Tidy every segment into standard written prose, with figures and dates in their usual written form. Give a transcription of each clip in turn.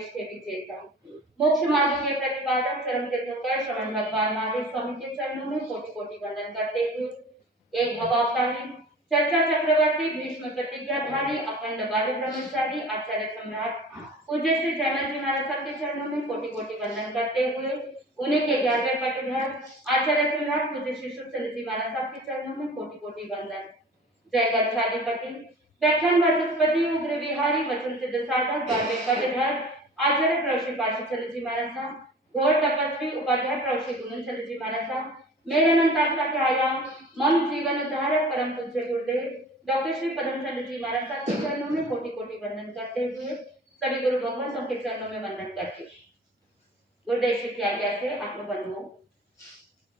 देश के विजेता, मोक्ष मार्ग के प्रतिपादक चरम तीर्थंकर श्रवण भगवान महावीर स्वामी के चरणों में कोटि कोटि वंदन करते हुए एक भवावतारी चर्चा चक्रवर्ती भीष्म प्रतिज्ञाधारी अखंड बाल ब्रह्मचारी आचार्य सम्राट पूज्य श्री जयमल जी महाराज के चरणों में कोटि कोटि वंदन करते हुए उन्हीं के 11वें पटधर आचार्य सम्राट पूज्य श्री सुखचंद्र जी महाराज साहब के चरणों में कोटि कोटि वंदन। जय गच्छाधिपति व्याख्यान वाचस्पति उग्र विहारी वचन सिद्ध साधक 12वें पटधर आचार्य प्रभु श्री पार्श्वचंद्र जी महाराज साहब घोर तपस्वी उपाध्याय प्रभु श्री गुणचंद्र जी महाराज साहब मेरे अनंतास्था के आयाम मम जीवन उद्धारक परम पूज्य गुरुदेव डॉक्टर श्री पदमचंद्र जी महाराज साहब के चरणों में कोटि कोटि वंदन करते हुए सभी गुरु भगवंतों के चरणों में वंदन करती गुरुदेव श्री की आज्ञा से आत्मबंधुओं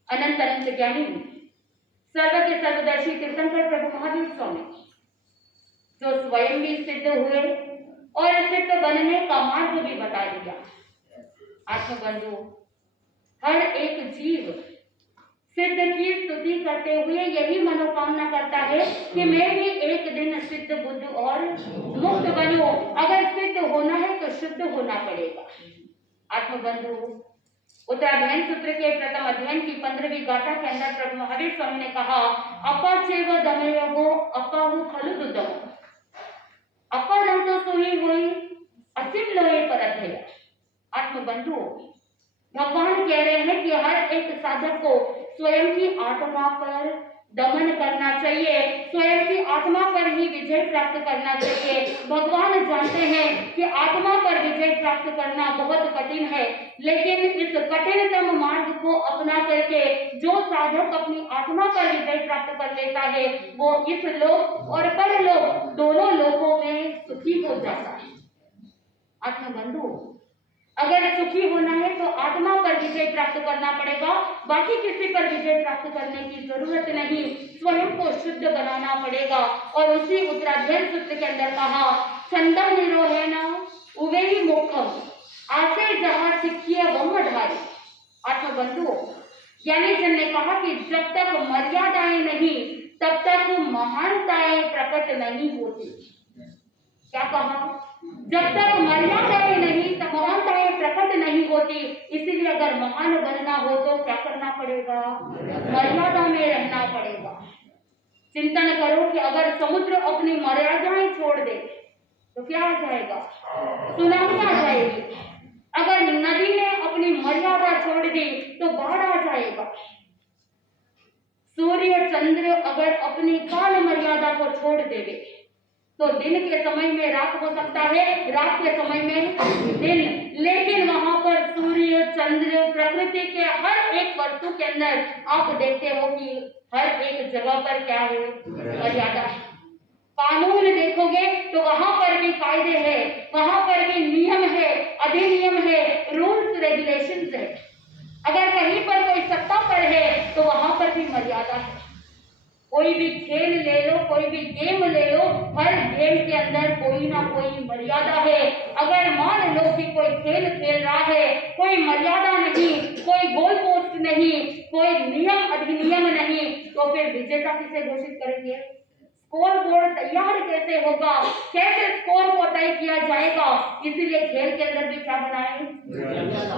अनंत अनंत ज्ञानी सर्व के सर्वदर्शी तीर्थंकर प्रभु महावीर स्वामी जो स्वयं भी सिद्ध हुए और सिद्ध बनने का मार्ग भी बता दिया। आत्मबंधु हर एक जीव सिद्ध की स्तुति करते हुए यही मनोकामना करता है कि मैं भी एक दिन सिद्ध बुद्ध और मुक्त बनूं। अगर सिद्ध होना है तो शुद्ध होना पड़ेगा। आत्मबंधु उत्तराध्ययन सूत्र के प्रथम अध्ययन की 15वीं गाथा के अंदर प्रभु महावीर स्वामी ने कहा अपा चेव दमयोगो अपाहु खलु दुदम अपा दम तो सोई हुई असीम लोहे पर अध्यय। आत्मबंधु भगवान कह रहे हैं कि हर एक साधक को स्वयं की आत्मा पर दमन करना चाहिए, स्वयं की आत्मा पर ही विजय प्राप्त करना चाहिए। भगवान जानते हैं कि आत्मा पर विजय प्राप्त करना बहुत कठिन है, लेकिन इस कठिनतम मार्ग को अपना करके जो साधक अपनी आत्मा पर विजय प्राप्त कर लेता है वो इस लोक और परलोक दोनों लोकों में सुखी हो जाता है। आत्मबंधु अगर सुखी होना है तो आत्मा पर विजय प्राप्त करना पड़ेगा, बाकी किसी पर विजय प्राप्त करने की जरूरत नहीं, स्वयं को शुद्ध बनाना पड़ेगा। और उसी उत्तराध्ययन सूत्र के अंदर कहा छंदम निरोहेण उवे ही मोक्षम आसे जहां सिक्किय वमधारी। आत्मबंधु ज्ञानी जन ने कहा कि जब तक मर्यादाएं नहीं तब तक महानताएं प्रकट नहीं होती। क्या कहा? जब तक मर्यादाएं नहीं तब महानताएं प्रकट नहीं होती। इसीलिए अगर महान बनना हो तो क्या करना पड़ेगा? मर्यादा में रहना पड़ेगा। चिंतन करो कि अगर समुद्र अपनी मर्यादाएं छोड़ दे तो क्या आ जाएगा? सुनामी आ जाएगी। अगर नदी ने अपनी मर्यादा छोड़ दी तो बाढ़ आ जाएगा। सूर्य चंद्र अगर अपनी काल मर्यादा को छोड़ देवे तो दिन के समय में रात हो सकता है, रात के समय में दिन, लेकिन वहां पर सूर्य चंद्र प्रकृति के हर एक वस्तु के अंदर आप देखते हो कि हर एक जगह पर क्या है? मर्यादा है। कानून देखोगे तो वहां पर भी कायदे हैं, वहां पर भी नियम है, अधिनियम है, रूल्स रेगुलेशंस है। अगर कहीं पर कोई सत्ता पर है तो वहां पर भी मर्यादा है। कोई भी खेल ले लो, कोई भी गेम ले लो, हर गेम के अंदर कोई ना कोई मर्यादा है। अगर मान लो कि कोई खेल खेल रहा है, कोई मर्यादा नहीं, कोई गोल पोस्ट नहीं, कोई नियम अधिनियम नहीं, तो फिर विजेता किसे घोषित करेंगे? स्कोर बोर्ड तैयार कैसे होगा? कैसे स्कोर को तय किया जाएगा? इसीलिए खेल के अंदर भी क्या बनाए?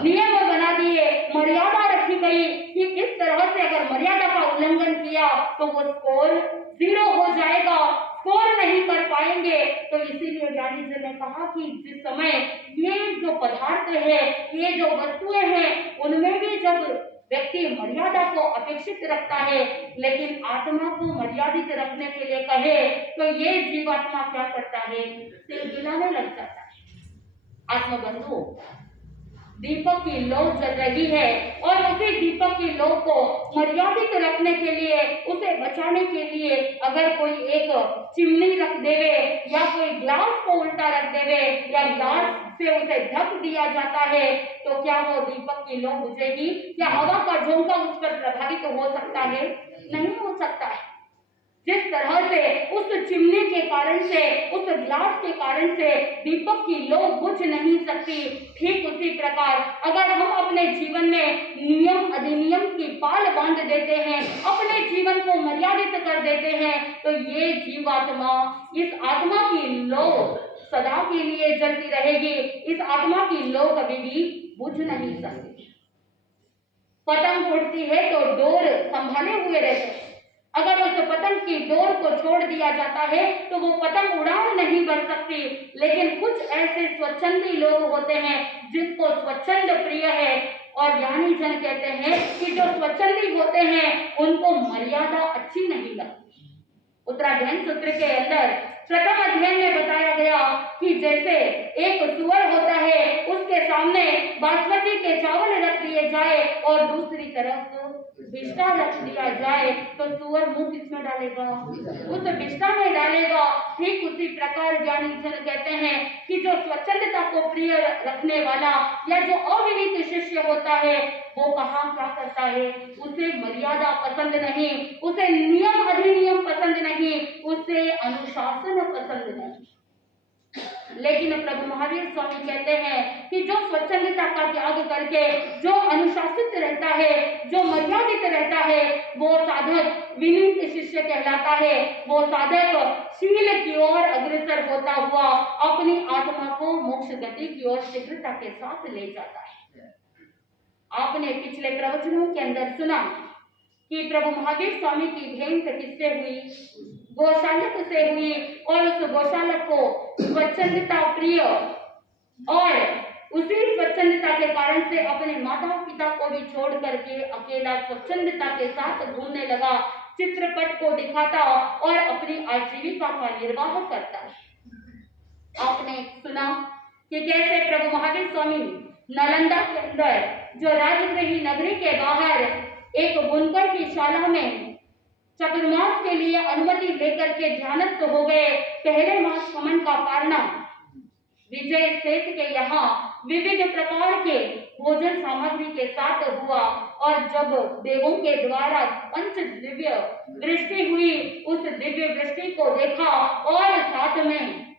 नियम बना दिए, मर्यादा रखी गई कि इस तरह से अगर मर्यादा का उल्लंघन किया तो वो स्कोर 0 हो जाएगा, स्कोर नहीं कर पाएंगे। तो इसीलिए ज्ञानी जी ने कहा कि जिस समय ये जो पदार्थ है, ये जो वस्तुएं हैं, उनमें भी जब व्यक्ति मर्यादा को अपेक्षित रखता है, लेकिन आत्मा को मर्यादित रखने के लिए कहे तो ये जीवात्मा क्या करता है? सिर गिलाने लग जाता है। आत्मबंधु दीपक की लौ जल रही है और उसी दीपक की लौ को मर्यादित रखने के लिए, उसे बचाने के लिए अगर कोई एक चिमनी रख देवे या कोई ग्लास को उल्टा रख देवे या ग्लास से उसे ढक दिया जाता है तो क्या वो दीपक की लौ बुझेगी? क्या हवा का झोंका उस पर प्रभावित हो सकता है? नहीं हो सकता है। जिस तरह से उस चिमनी के कारण से, उस ग्लास के कारण से दीपक की लौ बुझ नहीं सकती, ठीक उसी प्रकार अगर हम अपने जीवन में नियम अधिनियम की पाल बांध देते हैं, अपने जीवन को मर्यादित कर देते हैं, तो ये जीवात्मा इस आत्मा की लौ सदा के लिए जलती रहेगी। इस आत्मा की लौ कभी भी बुझ नहीं सकती। पतंग उड़ती है तो डोर संभाले हुए रहते हैं। अगर उस पतंग की डोर को छोड़ दिया जाता है तो वो पतंग उड़ान नहीं बन सकती। लेकिन कुछ ऐसे स्वच्छंदी लोग होते हैं जिनको स्वच्छंद प्रिय है, और ज्ञानी जन कहते हैं कि जो स्वच्छंदी होते हैं उनको मर्यादा अच्छी नहीं लगती। उत्तराध्ययन सूत्र के अंदर प्रथम अध्ययन में बताया गया कि जैसे एक सुअर होता है, उसके सामने बासमती के चावल रख दिए जाए और दूसरी तरफ बिस्टा रख दिया जाए तो सुअर मुंह किसमें डालेगा? उस बिस्टा में डालेगा। ठीक उसी प्रकार ज्ञानी जन कहते हैं कि जो स्वच्छंदता को प्रिय रखने वाला या जो अविनीत शिष्य होता है वो कहाँ क्या करता है? उसे मर्यादा पसंद नहीं, उसे नियम अधिनियम पसंद नहीं, उसे अनुशासन पसंद नहीं। लेकिन प्रभु महावीर स्वामी कहते हैं कि जो स्वच्छंदता का त्याग करके जो अनुशासित रहता है, जो मर्यादित रहता है, वो साधक विनीत शिष्य कहलाता है। वो साधक शील की ओर अग्रसर होता हुआ अपनी आत्मा को मोक्ष गति की ओर शीघ्रता के साथ ले जाता है। आपने पिछले प्रवचनों के अंदर सुना कि प्रभु महावीर स्वामी की भेंट किससे हुई? गौशालक से हुई। और उस गौशालक को स्वच्छंदता प्रिय और उसी स्वच्छंदता के कारण से अपने माता पिता को भी छोड़ करके अकेला स्वच्छंदता के साथ घूमने लगा, चित्रपट को दिखाता और अपनी आजीविका का निर्वाह करता। आपने सुना कि कैसे प्रभु महावीर स्वामी नालंदा के अंदर जो राजगृही नगरी के बाहर एक बुनकर की शाला में चतुर्मास के लिए अनुमति लेकर के ध्यानस्थ हो गए। पहले मास कमन का पारणा विजय सेठ के यहाँ विविध प्रकार के भोजन सामग्री के साथ हुआ, और जब देवों के द्वारा पंच दिव्य दृष्टि हुई, उस दिव्य दृष्टि को देखा और साथ में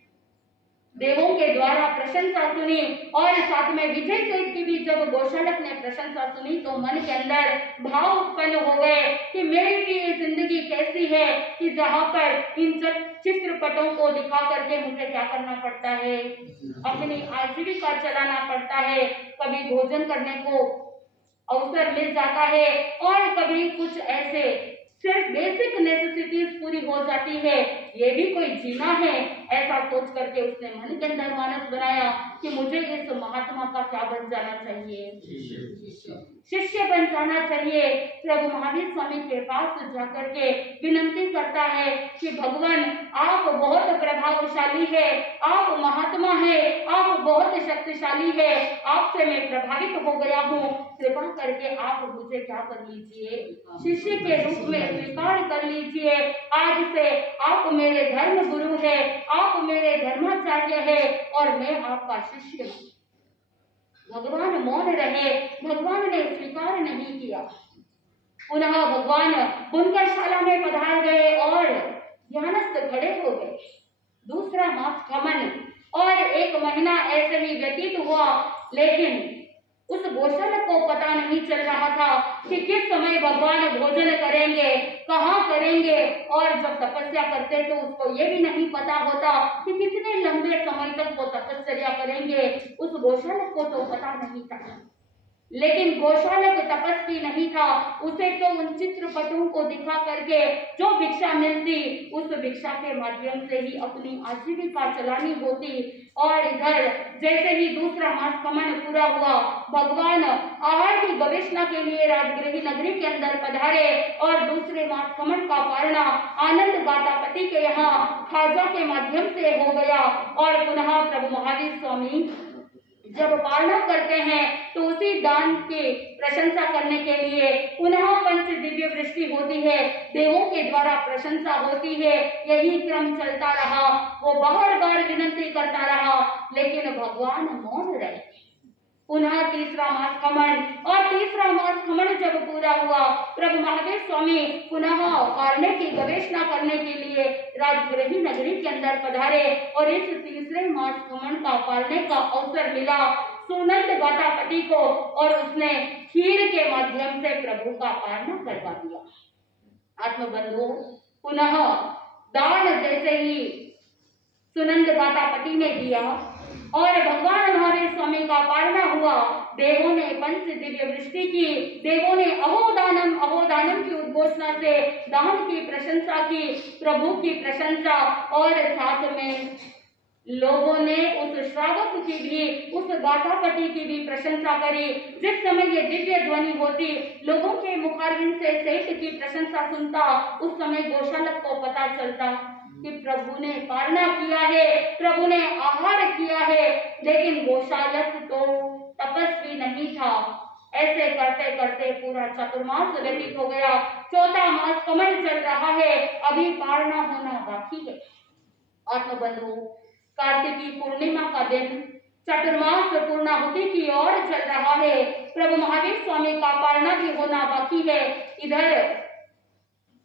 देवों के द्वारा प्रशंसा सुनी, और साथ में विजय सेठ की भी जब गौशालक ने प्रशंसा सुनी तो मन के अंदर भाव उत्पन्न हो गए कि मेरी भी ये जिंदगी कैसी है कि जहाँ पर इन चित्रपटों को दिखा करके मुझे क्या करना पड़ता है? अपनी आजीविका चलाना पड़ता है। कभी भोजन करने को अवसर मिल जाता है और कभी कुछ ऐसे सिर्फ बेसिक नेसेसिटीज पूरी हो जाती है। ये भी कोई जीना है? ऐसा सोच करके उसने मन के अंदर मानस बनाया कि मुझे इस महात्मा का क्या बन जाना चाहिए? शिष्य बन जाना चाहिए। प्रभु महावीर स्वामी के पास जाकर के विनती करता है कि भगवान आप बहुत प्रभावशाली है, आप महात्मा है, आप बहुत शक्तिशाली है, आपसे मैं प्रभावित हो गया हूँ, कृपा करके आप मुझे क्या कर लीजिए? शिष्य के रूप में स्वीकार कर लीजिए। आज से आप मेरे धर्म गुरु है, आप मेरे धर्माचार्य है और मैं आपका शिष्य हूँ। भगवान मौन रहे, भगवान ने स्वीकार नहीं किया। पुनः भगवान बुनकर शाला में पधार गए और ध्यानस्थ खड़े हो गए। दूसरा मास गमन और 1 महीना ऐसे ही व्यतीत हुआ, लेकिन उस गौशालक को पता नहीं चल रहा था कि किस समय भगवान भोजन करेंगे, कहाँ करेंगे, और जब तपस्या करते तो उसको ये भी नहीं पता होता कि कितने लंबे समय तक वो तपस्या करेंगे। उस गौशालक को तो पता नहीं था, लेकिन गौशालक तपस्वी नहीं था। उसे तो उन चित्रपटों को दिखा करके जो भिक्षा मिलती उस भिक्षा के माध्यम से ही अपनी आजीविका चलानी होती। और इधर जैसे ही दूसरा मास गमन पूरा हुआ, भगवान आहार की गवेषणा के लिए राजगृही नगरी के अंदर पधारे और दूसरे मास गमन का पारणा आनंद गातापति के यहाँ खाजा के माध्यम से हो गया। और पुनः प्रभु महावीर स्वामी जब पारणा करते हैं तो उसी दान की प्रशंसा करने के लिए पुनः पंच दिव्य वृष्टि होती है, देवों के द्वारा प्रशंसा होती है। यही क्रम चलता रहा। वो बार विनती करता रहा, लेकिन भगवान मौन रहे। पुनः तीसरा मास खमन, और तीसरा मास खमन जब पूरा हुआ, प्रभु महावीर स्वामी पुनः पारने की गवेषणा करने के लिए राजगृही नगरी के अंदर पधारे और इस तीसरे मास खमन का पारने का अवसर मिला सुनंद गातापति को, और उसने खीर के माध्यम से प्रभु का पारणा करवा दिया। आत्मबंधु, पुनः दान जैसे ही सुनंद गातापति ने दिया और भगवान महावीर स्वामी का पालना हुआ। देवों ने पंच दिव्य वृष्टि की, देवों ने अहोदानम अहोदानम की उद्घोषणा से दान की प्रशंसा की, प्रभु की प्रशंसा, और साथ में लोगों ने उस श्रावक की भी, उस गाथापति की भी प्रशंसा करी। जिस समय ये दिव्य ध्वनि होती, लोगों के मुखारविंद से सेठ की प्रशंसा सुनता, उस समय गोशालक को पता चलता कि प्रभु ने पालना किया है, प्रभु ने आहार किया है। लेकिन गोशालक तो तपस्वी नहीं था। ऐसे करते करते पूरा चतुर्मास व्यतीत हो गया, चौथा मास कमल चल रहा है, अभी पालना होना बाकी है। आत्मबंधु, कार्तिकी पूर्णिमा का दिन, चतुर्मास पूर्णाहुति की ओर चल रहा है, प्रभु महावीर स्वामी का पालना भी होना बाकी है। इधर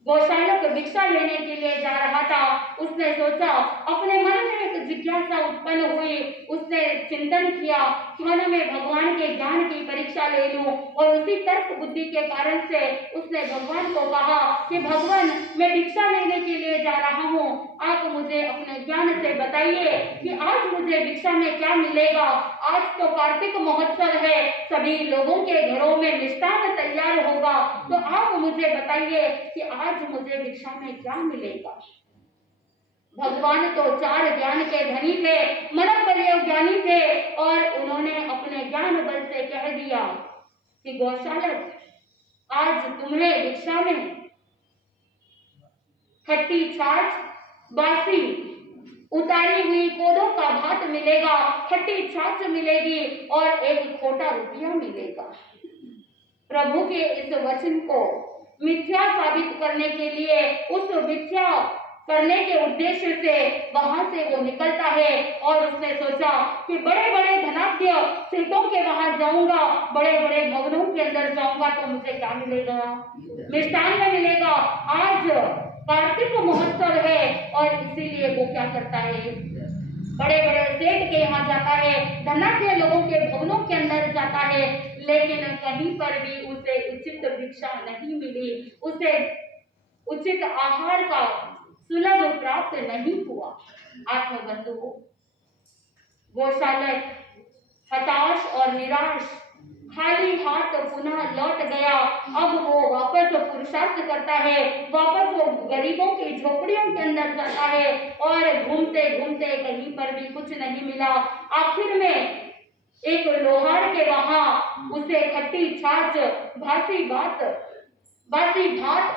गोशालक भिक्षा लेने के लिए जा रहा था। उसने सोचा, अपने मन में एक जिज्ञासा उत्पन्न हुई। उसने चिंतन किया, क्यों न मैं भगवान के ज्ञान की परीक्षा ले लूं। और उसी तर्क बुद्धि के कारण से उसने भगवान को कहा कि भगवान, मैं भिक्षा लेने के लिए जा रहा हूँ, आप मुझे अपने ज्ञान से बताइए कि आज मुझे भिक्षा में क्या मिलेगा। आज तो कार्तिक महोत्सव है, सभी लोगों के घरों में मिष्ठान तैयार होगा, तो आप मुझे बताइए कि आज मुझे भिक्षा में क्या मिलेगा। भगवान तो चार ज्ञान के धनी थे, मनोबल ज्ञानी थे, और उन्होंने अपने ज्ञान बल से कह दिया कि गोशालक, आज तुम्हें भिक्षा में खट्टी छाछ, बासी उतारी हुई कोदों का भात मिलेगा, खट्टी छाछ मिलेगी और एक खोटा रुपया मिलेगा। प्रभु के इस वचन को मिथ्या साबित करने के लिए, उस मिथ्या करने के उद्देश्य से वहां से वो निकलता है। और उसने सोचा कि बड़े बड़े धनाढ्य सेठों के वहां जाऊंगा, बड़े बड़े भवनों के अंदर जाऊंगा, तो मुझे क्या मिलेगा, मिष्ठान में मिलेगा। आज कार्तिक महोत्सव है और इसीलिए वो क्या करता है, बड़े बड़े सेठ के यहाँ जाता है, धनाढ्य लोगों के भवनों के अंदर जाता है, लेकिन कहीं पर भी उसे उचित भिक्षा नहीं मिली, उसे उचित आहार का सुलभ प्राप्त नहीं हुआ। आत्मबंधु, गोशालक हताश और निराश खाली हाथ पुनः लौट गया। अब वो वापस पुरुषार्थ करता है, वापस वो गरीबों की झोपड़ियों के अंदर जाता है और घूमते घूमते कहीं पर भी कुछ नहीं मिला। आखिर में एक लोहार के वहां उसे खट्टी छाछ, बासी भात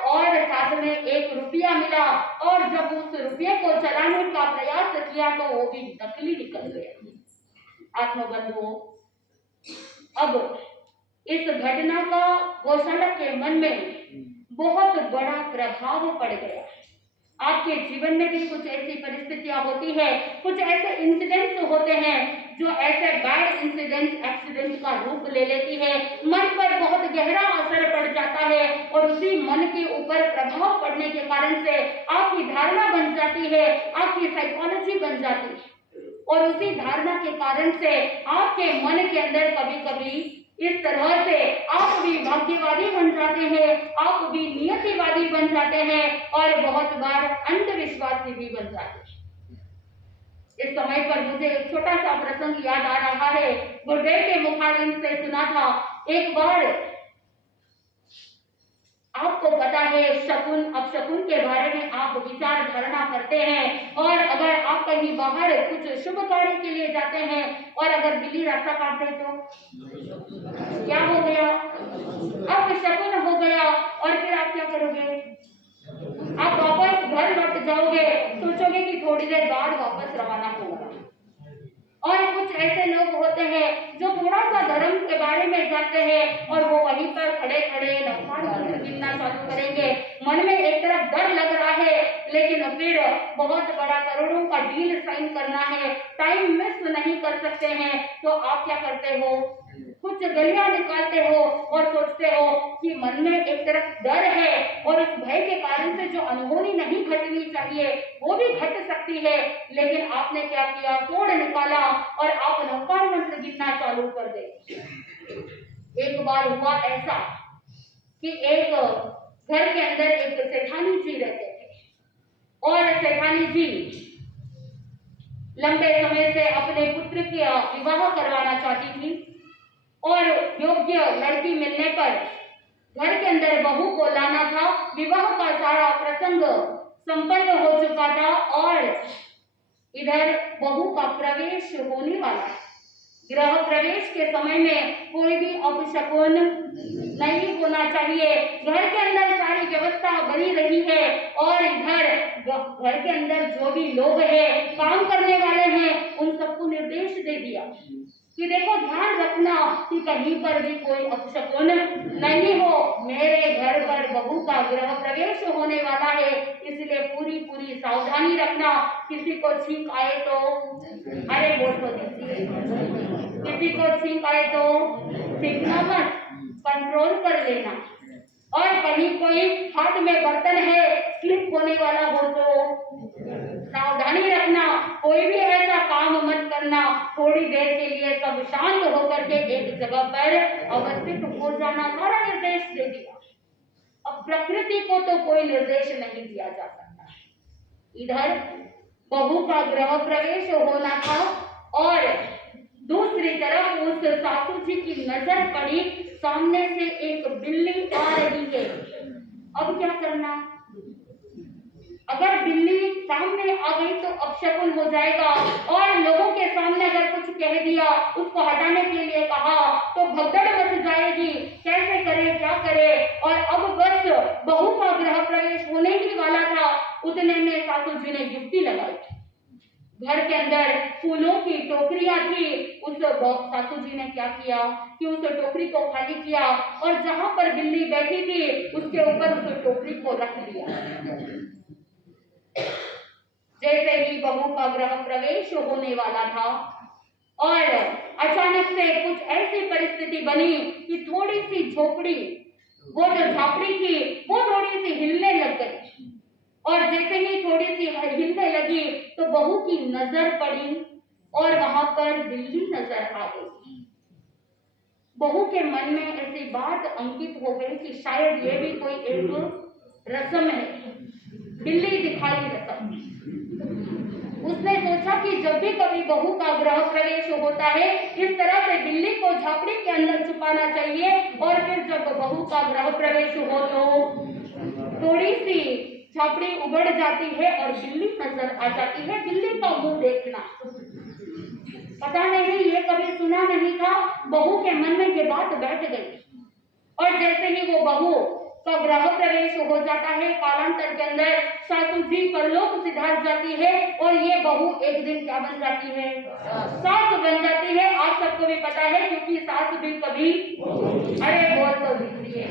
और साथ में 1 रुपया मिला। और जब उस रुपये को चलाने का प्रयास किया तो वो भी नकली निकल गया। आत्मबंधुओं, अब इस घटना का गोशालक के मन में बहुत बड़ा प्रभाव पड़ गया। आपके जीवन में भी कुछ ऐसी परिस्थितियां होती है, कुछ ऐसे इंसिडेंट्स होते हैं जो ऐसे बैड इंसिडेंट, एक्सीडेंट का रूप ले लेती है, मन पर बहुत गहरा असर पड़ जाता है और उसी मन के ऊपर प्रभाव पड़ने के कारण से आपकी धारणा बन जाती है, आपकी साइकोलॉजी बन जाती है। और उसी धारणा के कारण से आपके मन के अंदर कभी कभी इस तरह से आप भी भाग्यवादी बन जाते हैं, आप भी नियतिवादी बन जाते हैं और बहुत बार अंधविश्वासी भी बन जाते हैं। इस समय पर मुझे एक छोटा सा प्रसंग याद आ रहा है, गुरुदेव के मुखारविंद से सुना था। एक बार आपको पता है, शकुन अपशकुन के बारे में आप विचार धारणा करते हैं, और अगर आप कहीं बाहर कुछ शुभ कार्य के लिए जाते हैं और अगर बिल्ली रास्ता काट दे तो क्या हो गया, अब शकुन हो गया। और फिर आप क्या करोगे, आप वापस घर लौट जाओगे, सोचोगे कि थोड़ी देर बाद वापस रवाना होगा। और कुछ ऐसे लोग होते हैं जो थोड़ा सा धर्म के बारे में जानते हैं और वो वहीं पर खड़े खड़े नवकार मंत्र गिनना चालू करेंगे। मन में एक तरफ डर लग रहा है, लेकिन फिर बहुत बड़ा करोड़ों का डील साइन करना है, टाइम मिस नहीं कर सकते हैं, तो आप क्या करते हो, कुछ गलियां निकालते हो और सोचते हो कि मन में एक तरफ डर है और उस भय के कारण से जो अनहोनी नहीं घटनी चाहिए वो भी घट सकती है। लेकिन आपने क्या किया, तोड़ निकाला और आप नवकार मंत्र गिनना चालू कर दे। एक बार हुआ ऐसा कि एक घर के अंदर एक सेठानी जी रहते थे और सेठानी जी लंबे समय से अपने पुत्र का विवाह करवाना चाहती थी और योग्य लड़की मिलने पर घर के अंदर बहू को लाना था। विवाह का सारा प्रसंग संपन्न हो चुका था और इधर बहू का प्रवेश होने वाला। गृह प्रवेश के समय में कोई भी अपशकुन नहीं होना चाहिए। घर के अंदर सारी व्यवस्था बनी रही है और इधर घर के अंदर जो भी लोग हैं, काम करने वाले हैं, उन सबको निर्देश दे दिया कि देखो ध्यान रखना कि कहीं पर भी कोई अपशकुन नहीं हो। मेरे घर पर बहू का गृह प्रवेश होने वाला है, इसलिए पूरी पूरी सावधानी रखना। किसी को छींक आए तो अरे बोल तो दीजिए, किसी को छींक आए तो छींकना मत, कंट्रोल कर लेना। और कहीं कोई हाथ में बर्तन है, स्लिप होने वाला हो तो सावधानी रखना, कोई भी ऐसा काम मत करना। थोड़ी देर के लिए सब शांत होकर के एक जगह पर अवस्थित हो जाना, सारा निर्देश दे दिया। अब प्रकृति को तो कोई निर्देश नहीं दिया जा सकता। इधर बहू का गृह प्रवेश होना था और दूसरी तरफ उस सासू जी की नजर पड़ी, सामने से एक बिल्ली आ रही है। अब क्या करना? अगर बिल्ली सामने आ गई तो अपशकुन हो जाएगा और लोगों के सामने अगर कुछ कह दिया, उसको हटाने के लिए कहा तो भगदड़ मच जाएगी। कैसे करे, क्या करे? और अब बस बहू का गृह प्रवेश होने ही वाला था, उतने में सासू जी ने युक्ति लगाई। घर के अंदर फूलों की टोकरियां थी। उस सासू जी ने क्या किया कि उस टोकरी को खाली किया और जहां पर बिल्ली बैठी थी उसके ऊपर उस टोकरी को रख दिया। जैसे ही बहू का गृह प्रवेश होने वाला था और अचानक से कुछ ऐसी परिस्थिति बनी कि थोड़ी सी झोपड़ी, वो जो झापड़ी थी वो थोड़ी सी हिलने लग गई और जैसे ही थोड़ी सी हिलने लगी तो बहू की नजर पड़ी और वहां पर बिल्ली नजर आ गई। बहू के मन में ऐसी बात अंकित हो गई कि शायद ये भी कोई एक रस्म है, बिल्ली दिखाई रस्म। उसने सोचा कि जब भी कभी बहू का गृह प्रवेश होता है, इस तरह से बिल्ली को झापड़ी के अंदर छुपाना चाहिए और फिर जब बहू का गृह प्रवेश हो तो थोड़ी सी झापड़ी उगड़ जाती है और बिल्ली नजर आ जाती है। बिल्ली का मुंह देखना, पता नहीं, ये कभी सुना नहीं था। बहू के मन में ये बात बैठ गई और जैसे ही वो बहू का गृह प्रवेश हो जाता है, कालांतर के अंदर सासू जी परलोक सिधार जाती है और ये बहू एक दिन क्या बन जाती है? सास बन जाती है। आप सबको भी पता है क्योंकि सास भी कभी, अरे बोल तो दीजिए,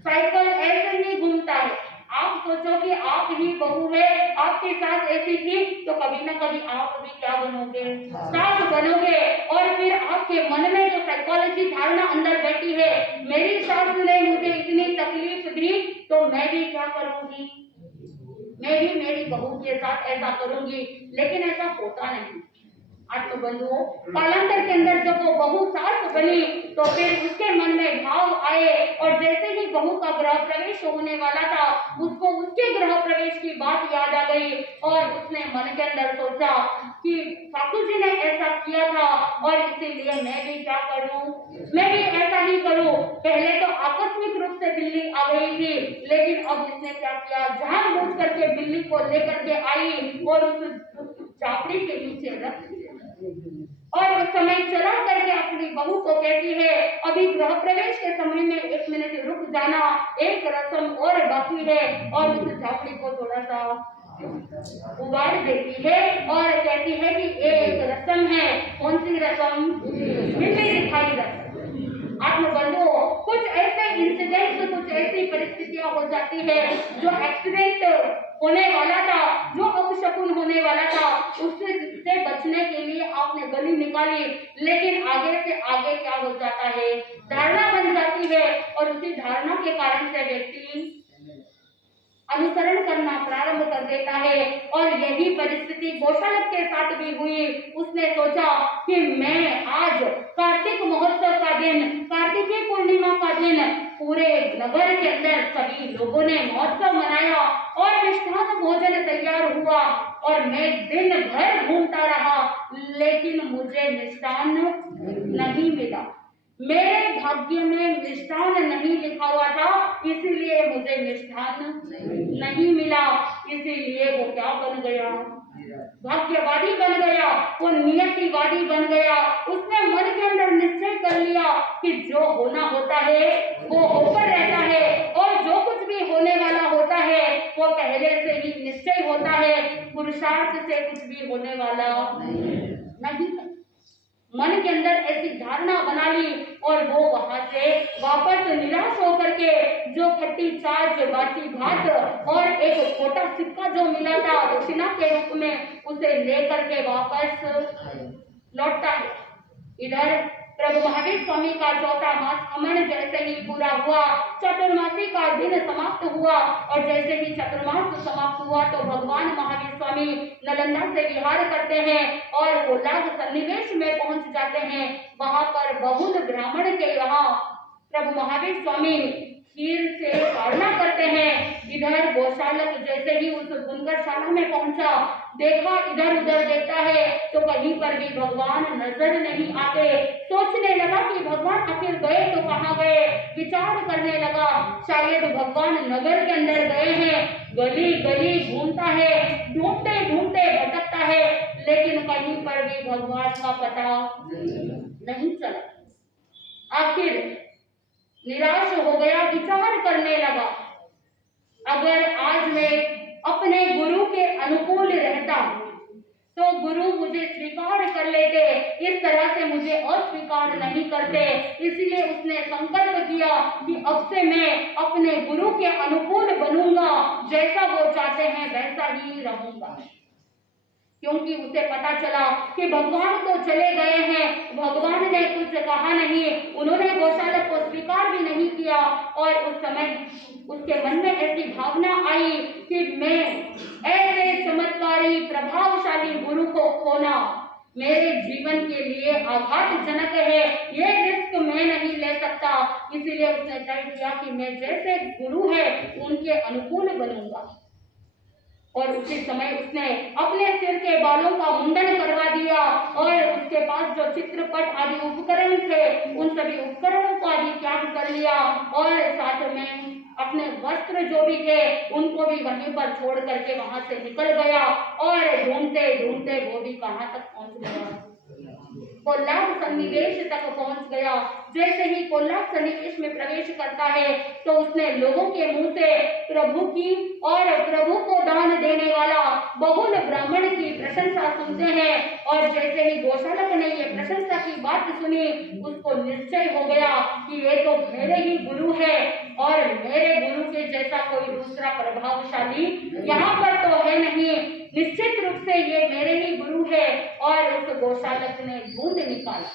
साइकिल ऐसे ही घूमता है। आप सोचो कि आप ही बहू है, आपकी सास ऐसी थी तो कभी ना कभी आप भी क्या बनोगे? सास बनोगे। और फिर आपके मन में जो साइकोलॉजी धारणा अंदर बैठी है, मेरी सास ने मुझे इतनी तकलीफ दी तो मैं भी क्या करूंगी, मैं भी मेरी बहू के साथ ऐसा करूंगी। लेकिन ऐसा होता नहीं। आत्मबंधुओं, कालांतर के अंदर जब वो बहू सास बनी तो फिर उसके मन में भाव आए और जैसे ही बहू का गृह प्रवेश होने वाला था, उसको उसके गृह प्रवेश की बात याद आ गई और उसने मन के अंदर सोचा कि सासू जी ने ऐसा किया था और इसीलिए मैं भी क्या करूं, मैं भी ऐसा ही करूं। पहले तो आकस्मिक रूप से बिल्ली आ गई थी, लेकिन अब इसने क्या किया, जानबूझ करके बिल्ली को लेकर के आई और उस झापड़ी के नीचे रख दिया और उस समय चला करके अपनी बहू को कहती है, अभी गृह प्रवेश के समय में 1 मिनट रुक जाना, एक रस्म और बाकी है। और उस झापड़ी को थोड़ा सा उगाड़ देती है और कहती है कि एक रस्म है। कौन सी रस्म? बिल्ली दिखाई रस्म। आत्मबंधुओं, कुछ ऐसे इंसिडेंट्स, कुछ ऐसी परिस्थितियां हो जाती है, जो एक्सीडेंट होने वाला था, जो अपशकुन होने वाला था, उससे बचने के लिए आपने गली निकाली, लेकिन आगे से आगे क्या हो जाता है, धारणा बन जाती है और उसी धारणा के कारण से व्यक्ति अनुसरण करना प्रारंभ कर देता है। और यही परिस्थिति गोशालक के साथ भी हुई। उसने सोचा कि मैं आज कार्तिक महोत्सव का दिन, कार्तिकीय पूर्णिमा का दिन, पूरे नगर के अंदर सभी लोगों ने महोत्सव मनाया और मिष्ठान भोजन तैयार हुआ और मैं दिन भर घूमता रहा, लेकिन मुझे मिष्ठान नहीं मिला। मेरे भाग्य में मिष्ठान नहीं लिखा हुआ था, इसीलिए मुझे मिष्ठान नहीं मिला। इसीलिए वो क्या बन गया? भाग्यवादी बन गया, वो नियतिवादी बन गया। उसने मन के अंदर निश्चय कर लिया कि जो होना होता है वो होकर रहता है और जो कुछ भी होने वाला होता है वो पहले से ही निश्चय होता है, पुरुषार्थ से कुछ भी होने वाला नहीं है। मन के अंदर ऐसी धारणा बना ली और वो वहां से वापस निराश होकर के जो खट्टी छाछ, बासी भात और एक छोटा सिक्का जो मिला था दक्षिणा के रूप में, उसे लेकर के वापस लौटता है। इधर प्रभु महावीर स्वामी का चौथा मास खमन जैसे ही पूरा हुआ, चतुर्मासी का दिन समाप्त हुआ और जैसे ही चतुर्मास समाप्त हुआ तो भगवान महावीर स्वामी नालंदा से विहार करते हैं और कोलाग सन्निवेश में पहुंच जाते हैं। वहां पर बहुल ब्राह्मण के यहाँ प्रभु महावीर स्वामी खीर से ताड़ना करते हैं। इधर गोशालक जैसे ही उस बुनकरशाला में पहुंचा, देखा इधर उधर देखता है तो कहीं पर भी भगवान नजर नहीं आते। सोचने लगा कि भगवान आखिर गए तो कहाँ गए। विचार करने लगा शायद भगवान नगर के अंदर गए हैं। गली गली घूमता है, ढूंढते ढूंढते भटकता है, लेकिन कहीं पर भी भगवान का पता नहीं चला। आखिर निराश हो गया, विचार करने लगा अगर आज मैं अपने गुरु के अनुकूल रहता तो गुरु मुझे स्वीकार कर लेते, इस तरह से मुझे अस्वीकार नहीं करते। इसलिए उसने संकल्प किया कि अब से मैं अपने गुरु के अनुकूल बनूंगा, जैसा वो चाहते हैं वैसा ही रहूंगा। क्योंकि उसे पता चला कि भगवान तो चले गए हैं, भगवान ने कुछ कहा नहीं, उन्होंने गोशालक को स्वीकार भी नहीं किया। और उस समय उसके मन में ऐसी भावना आई कि मैं ऐसे चमत्कारी प्रभावशाली गुरु को खोना मेरे जीवन के लिए आघातजनक है, ये रिस्क मैं नहीं ले सकता। इसीलिए उसने तय किया कि मैं जैसे गुरु है उनके अनुकूल बनूंगा। और उसी समय उसने अपने सिर के बालों का मुंडन करवा दिया और उसके पास जो चित्रपट आदि उपकरण थे उन सभी उपकरणों को आदि त्याग कर लिया और साथ में अपने वस्त्र जो भी थे उनको भी वहीं पर छोड़ करके वहां से निकल गया। और ढूंढते ढूंढते वो भी कहाँ तक पहुंच गया? कोल्लाग सन्निवेश तक पहुंच गया। जैसे ही कोल्लाग सन्निवेश में प्रवेश करता है तो उसने लोगों के मुंह से प्रभु की और प्रभु को दान देने वाला बहुल ब्राह्मण की प्रशंसा सुनते हैं। और जैसे ही गोशालक ने ये प्रशंसा की बात सुनी, उसको निश्चय हो गया कि ये तो मेरे ही गुरु है और मेरे गुरु के जैसा कोई दूसरा प्रभावशाली यहाँ पर तो है नहीं, निश्चित रूप से ये मेरे ही गुरु है। और उस गोशालक ने ढूंढ निकाला।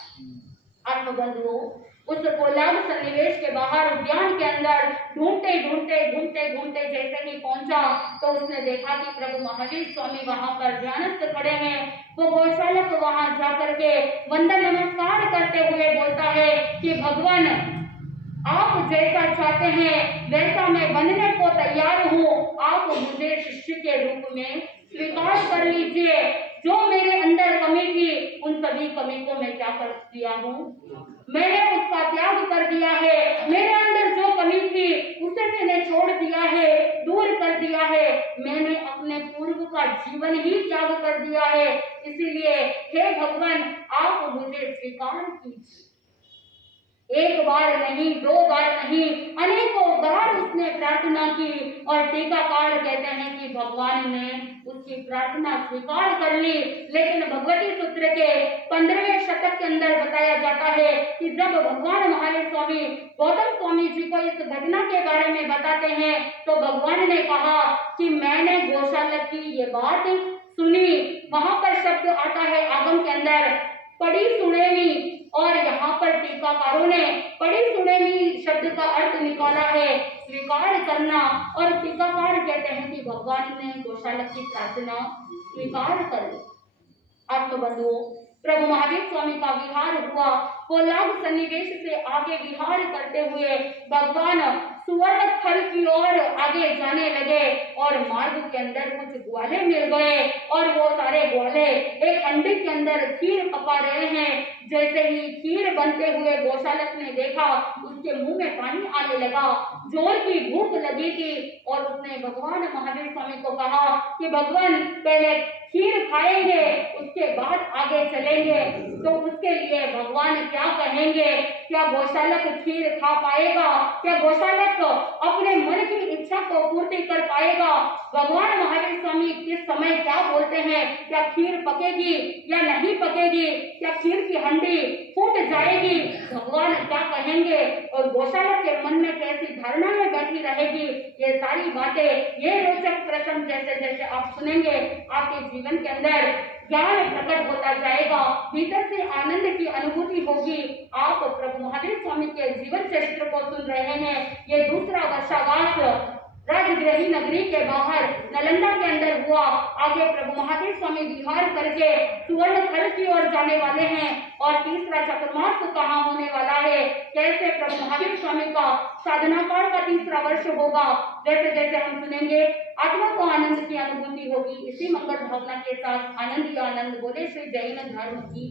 आत्मबंधुओं, उस कोलाग सन्निवेश के बाहर उद्यान के अंदर ढूंढते ढूंढते घूमते घूमते जैसे ही पहुंचा तो उसने देखा कि प्रभु महावीर स्वामी वहां पर ध्यानस्थ खड़े हैं। वो गोशालक वहां जाकर के वंदन नमस्कार करते हुए बोलता है कि भगवान, आप जैसा चाहते हैं वैसा मैं बनने को तैयार हूँ, आप मुझे शिष्य के रूप में स्वीकार कर लीजिए। जो मेरे अंदर कमी थी उन सभी कमी को मैं क्या कर दिया हूँ, मैंने उसका त्याग कर दिया है। मेरे अंदर जो कमी थी उसे मैंने छोड़ दिया है, दूर कर दिया है। मैंने अपने पूर्व का जीवन ही त्याग कर दिया है। इसीलिए हे भगवान, आप मुझे स्वीकार कीजिए। एक बार नहीं, दो बार नहीं, अनेकों बार उसने प्रार्थना की और टीकाकार कहते हैं कि भगवान ने उसकी प्रार्थना स्वीकार कर ली। लेकिन भगवती सूत्र के 15वें शतक के अंदर बताया जाता है कि जब भगवान महावीर स्वामी गौतम स्वामी जी को इस घटना के बारे में बताते हैं तो भगवान ने कहा कि मैंने गोशालक की ये बात सुनी। वहां पर शब्द आता है आगम के अंदर, पढ़ी सुनेमी, और यहाँ पर टीकाकारों ने पढ़ी सुनेमी शब्द का अर्थ निकाला है स्वीकार करना। और टीकाकार कहते हैं कि भगवान ने गौशालक की प्रार्थना स्वीकार कर ली। आत्मबंधुओं, प्रभु महावीर स्वामी का विहार हुआ। कोलाब सन्निवेश से आगे विहार करते हुए भगवान सुवर्ण थल की ओर आगे जाने लगे और मार्ग के अंदर कुछ ग्वाले मिल गए और वो सारे ग्वाले एक हंडी के अंदर खीर पका रहे हैं। जैसे ही खीर बनते हुए गौशालक ने देखा, उसके मुंह में पानी आने लगा, जोर की भूख लगी थी और उसने भगवान महावीर स्वामी को कहा कि भगवान पहले खीर खाएंगे, उसके बाद आगे चलेंगे। तो उसके लिए भगवान क्या कहेंगे? क्या गौशालक खीर खा पाएगा? क्या गौशालक अपने मन की इच्छा को पूर्ति कर पाएगा? भगवान महावीर स्वामी किस समय क्या बोलते हैं? क्या खीर पकेगी या नहीं पकेगी? क्या खीर की हंडी फूट जाएगी? भगवान क्या कहेंगे? और गौशालक के मन में कैसी धारणाएं बैठी रहेगी? ये सारी बातें, ये रोचक प्रसंग जैसे जैसे आप सुनेंगे, आपके जीवन के अंदर ज्ञान प्रकट होता जाएगा, भीतर से आनंद की अनुभूति होगी। आप प्रभु महावीर स्वामी के जीवन चरित्र को सुन रहे हैं। ये दूसरा वर्षावास राजगृही नगरी के बाहर नालंदा के अंदर हुआ। आगे प्रभु महावीर स्वामी विहार करके सुवर्ण थल की ओर जाने वाले हैं और तीसरा चतुर्मास कहाँ होने वाला है, कैसे प्रभु महावीर स्वामी का साधना काल का तीसरा वर्ष होगा। जैसे जैसे हम सुनेंगे, आत्मा को आनंद की अनुभूति होगी। इसी मंगल भावना के साथ आनंद ही आनंद बोले श्री जैन धर्म की।